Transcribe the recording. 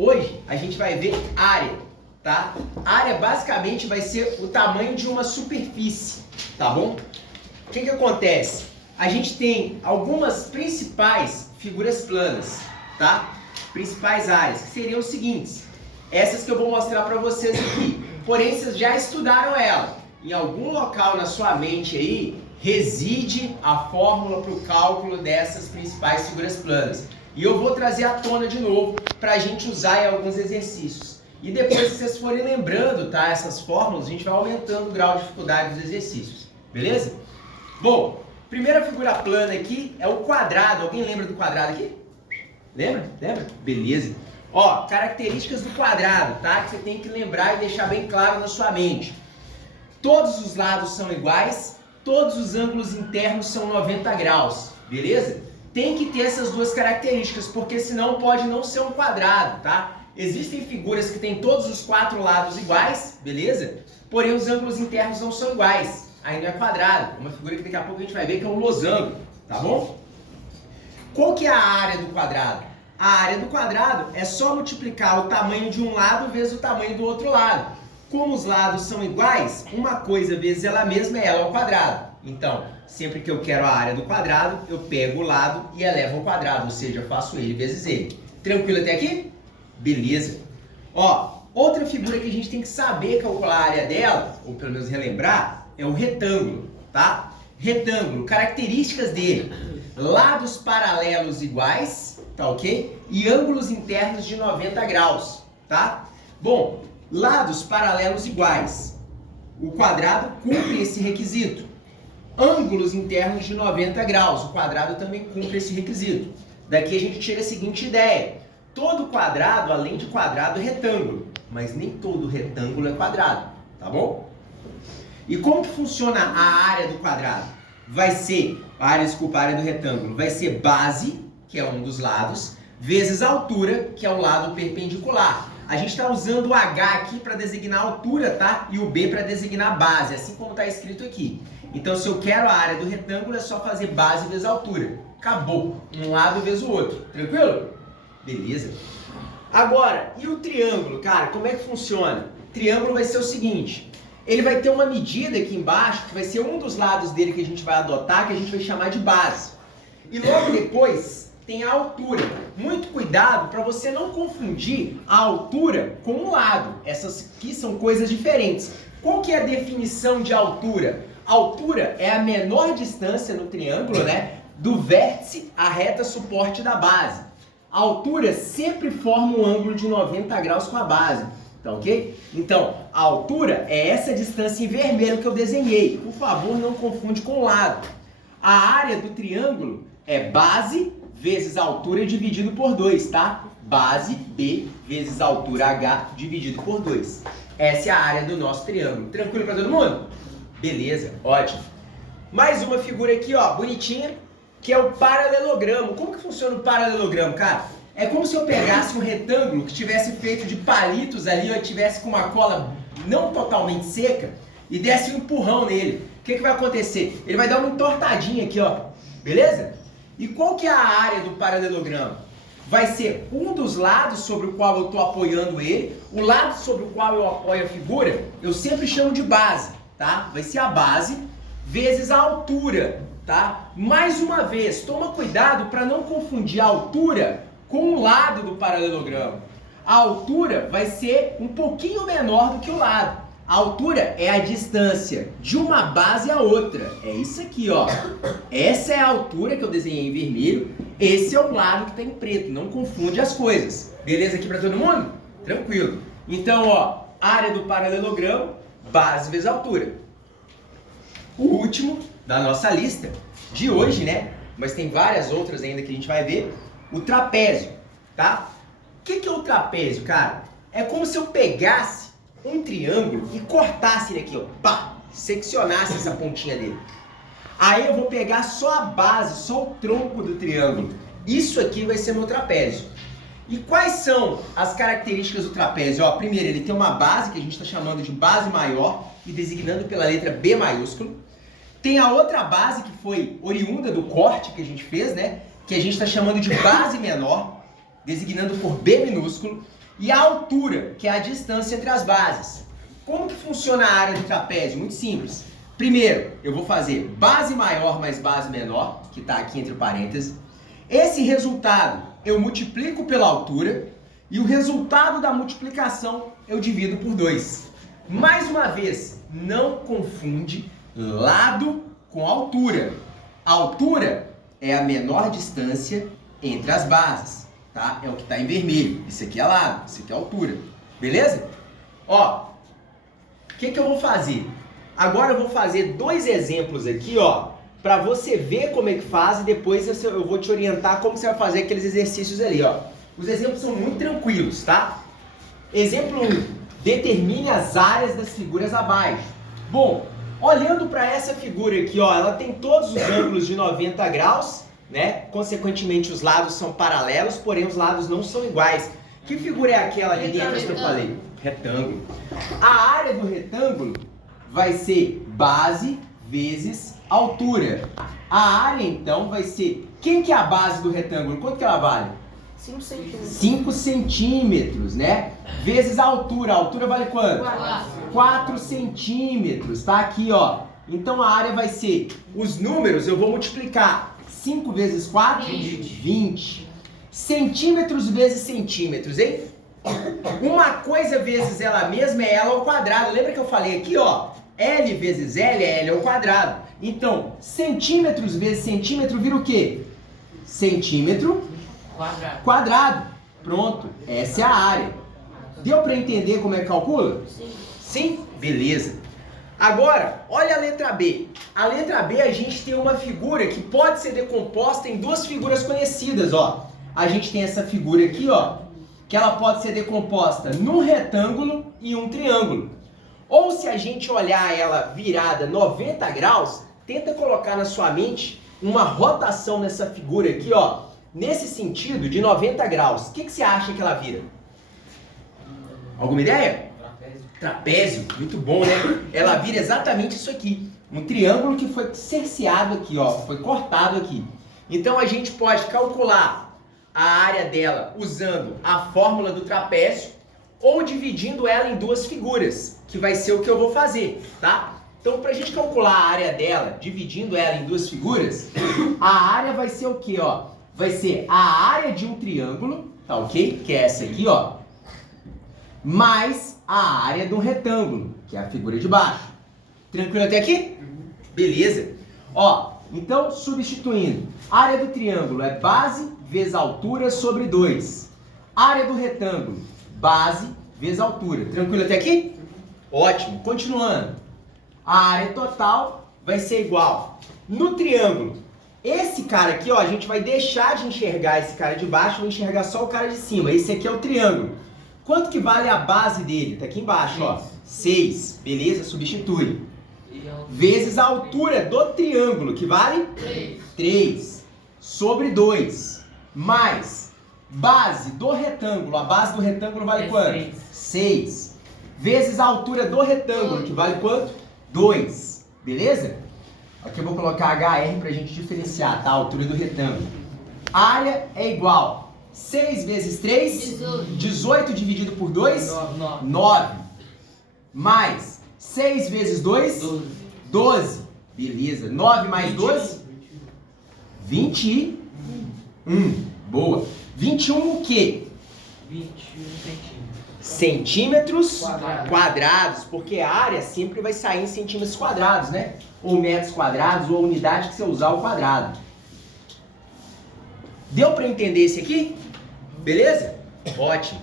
Hoje a gente vai ver área, tá? Área basicamente vai ser o tamanho de uma superfície, tá bom? O que acontece? A gente tem algumas principais figuras planas, tá? Principais áreas, que seriam os seguintes. Essas que eu vou mostrar para vocês aqui. Porém, vocês já estudaram ela. Em algum local na sua mente aí, reside a fórmula para o cálculo dessas principais figuras planas. E eu vou trazer à tona de novo para a gente usar em alguns exercícios. E depois, se vocês forem lembrando, tá, essas fórmulas, a gente vai aumentando o grau de dificuldade dos exercícios. Beleza? Bom, primeira figura plana aqui é o quadrado. Alguém lembra do quadrado aqui? Lembra? Lembra? Beleza. Ó, características do quadrado, tá? Que você tem que lembrar e deixar bem claro na sua mente. Todos os lados são iguais, todos os ângulos internos são 90 graus, beleza? Tem que ter essas duas características, porque senão pode não ser um quadrado, tá? Existem figuras que têm todos os 4 lados iguais, beleza? Porém os ângulos internos não são iguais, aí não é quadrado. Uma figura que daqui a pouco a gente vai ver que é um losango, tá bom? Qual que é a área do quadrado? A área do quadrado é só multiplicar o tamanho de um lado vezes o tamanho do outro lado. Como os lados são iguais, uma coisa vezes ela mesma é ela ao quadrado. Então, sempre que eu quero a área do quadrado, eu pego o lado e elevo ao quadrado, ou seja, eu faço ele vezes ele. Tranquilo até aqui? Beleza. Ó, outra figura que a gente tem que saber calcular a área dela, ou pelo menos relembrar, é o retângulo, tá? Retângulo, características dele. Lados paralelos iguais, tá ok? E ângulos internos de 90 graus, tá? Bom, lados paralelos iguais. O quadrado cumpre esse requisito. Ângulos internos de 90 graus. O quadrado também cumpre esse requisito. Daqui a gente tira a seguinte ideia. Todo quadrado, além de quadrado, é retângulo. Mas nem todo retângulo é quadrado, tá bom? E como que funciona a área do quadrado? Vai ser, a área do retângulo, vai ser base, que é um dos lados, vezes altura, que é o lado perpendicular. A gente está usando o H aqui para designar a altura, tá? E o B para designar a base, assim como está escrito aqui. Então, se eu quero a área do retângulo, é só fazer base vezes altura. Acabou. Um lado vezes o outro. Tranquilo? Beleza. Agora, e o triângulo, cara? Como é que funciona? O triângulo vai ser o seguinte. Ele vai ter uma medida aqui embaixo, que vai ser um dos lados dele que a gente vai adotar, que a gente vai chamar de base. E logo depois tem a altura. Muito cuidado para você não confundir a altura com o lado. Essas aqui são coisas diferentes. Qual que é a definição de altura? A altura é a menor distância no triângulo, né, do vértice à reta suporte da base. A altura sempre forma um ângulo de 90 graus com a base. Tá ok? Então, a altura é essa distância em vermelho que eu desenhei. Por favor, não confunde com o lado. A área do triângulo é base vezes altura dividido por 2, tá? Base B vezes altura H dividido por 2. Essa é a área do nosso triângulo. Tranquilo para todo mundo? Beleza, ótimo. Mais uma figura aqui, ó, bonitinha, que é o paralelogramo. Como que funciona o paralelogramo, cara? É como se eu pegasse um retângulo que tivesse feito de palitos ali, ou tivesse com uma cola não totalmente seca, e desse um empurrão nele. O que vai acontecer? Ele vai dar uma entortadinha aqui, ó. Beleza? E qual que é a área do paralelogramo? Vai ser um dos lados sobre o qual eu estou apoiando ele. O lado sobre o qual eu apoio a figura, eu sempre chamo de base, tá? Vai ser a base vezes a altura, tá? Mais uma vez, toma cuidado para não confundir a altura com o lado do paralelogramo. A altura vai ser um pouquinho menor do que o lado. A altura é a distância de uma base a outra. É isso aqui, ó. Essa é a altura que eu desenhei em vermelho. Esse é o lado que está em preto. Não confunde as coisas. Beleza aqui para todo mundo? Tranquilo. Então, ó, área do paralelogramo, base vezes altura. O último da nossa lista de hoje, né? Mas tem várias outras ainda que a gente vai ver. O trapézio, tá? O que é o trapézio, cara? É como se eu pegasse um triângulo e cortasse ele aqui, ó. Pá! Seccionasse essa pontinha dele. Aí eu vou pegar só a base, só o tronco do triângulo. Isso aqui vai ser meu trapézio. E quais são as características do trapézio? Ó, primeiro, ele tem uma base que a gente está chamando de base maior e designando pela letra B maiúsculo. Tem a outra base que foi oriunda do corte que a gente fez, né? Que a gente está chamando de base menor, designando por B minúsculo. e a altura, que é a distância entre as bases. Como que funciona a área do trapézio? Muito simples. Primeiro, eu vou fazer base maior mais base menor, que está aqui entre parênteses. Esse resultado eu multiplico pela altura e o resultado da multiplicação eu divido por 2. Mais uma vez, não confunde lado com altura. A altura é a menor distância entre as bases, tá? É o que está em vermelho. Isso aqui é lado, isso aqui é altura. Beleza? Ó, o que eu vou fazer? Agora eu vou fazer 2 exemplos aqui, ó, para você ver como é que faz e depois eu vou te orientar como você vai fazer aqueles exercícios ali, ó. Os exemplos são muito tranquilos, tá? Exemplo 1. Determine as áreas das figuras abaixo. Bom, olhando para essa figura aqui, ó, ela tem todos os ângulos de 90 graus, né? Consequentemente, os lados são paralelos, porém os lados não são iguais. Que figura é aquela ali dentro que eu falei? Retângulo. A área do retângulo vai ser base vezes altura. A área, então, vai ser... Quem que é a base do retângulo? Quanto que ela vale? 5 centímetros. 5 centímetros, né? Vezes a altura. A altura vale quanto? 4 centímetros. Tá aqui, ó. Então, a área vai ser... Os números eu vou multiplicar. 5 vezes 4? 20. Centímetros vezes centímetros, hein? Uma coisa vezes ela mesma é ela ao quadrado. Lembra que eu falei aqui, ó? L vezes L é L ao quadrado. Então, centímetros vezes centímetro vira o quê? Centímetro quadrado. Pronto. Essa é a área. Deu para entender como é que calcula? Sim. Sim? Beleza. Agora, olha a letra B. A letra B a gente tem uma figura que pode ser decomposta em 2 figuras conhecidas, ó. A gente tem essa figura aqui, ó, que ela pode ser decomposta num retângulo e um triângulo. Ou se a gente olhar ela virada 90 graus, tenta colocar na sua mente uma rotação nessa figura aqui, ó, nesse sentido de 90 graus. O que você acha que ela vira? Alguma ideia? Trapézio, muito bom, né? Ela vira exatamente isso aqui. Um triângulo que foi cerceado aqui, ó, foi cortado aqui. Então a gente pode calcular a área dela usando a fórmula do trapézio ou dividindo ela em 2 figuras, que vai ser o que eu vou fazer, tá? Então, pra gente calcular a área dela, dividindo ela em 2 figuras, a área vai ser o quê, ó? Vai ser a área de um triângulo, tá ok? Que é essa aqui, ó, mais a área de um retângulo, que é a figura de baixo. Tranquilo até aqui? Beleza. Ó, então, substituindo, a área do triângulo é base vezes altura sobre 2. Área do retângulo, base vezes altura. Tranquilo até aqui? Ótimo. Continuando. A área total vai ser igual. No triângulo, esse cara aqui, ó, a gente vai deixar de enxergar esse cara de baixo, vai enxergar só o cara de cima. Esse aqui é o triângulo. Quanto que vale a base dele? Tá aqui embaixo, ó. 6. Beleza? Substitui. Vezes a altura do triângulo, que vale? 3. Sobre 2. Mais base do retângulo. A base do retângulo vale quanto? 6. Vezes a altura do retângulo, que vale quanto? 2. Beleza? Aqui eu vou colocar HR pra gente diferenciar, tá? A altura do retângulo. Área é igual. 6 vezes 3? 18 dividido por 2? 9. Mais 6 vezes 2? 12. Beleza. 9 mais 12? 21. Boa. 21 o quê? 21 centímetros quadrados, porque a área sempre vai sair em centímetros quadrados, né? Ou metros quadrados, ou a unidade que você usar o quadrado. Deu para entender esse aqui? Beleza? Ótimo.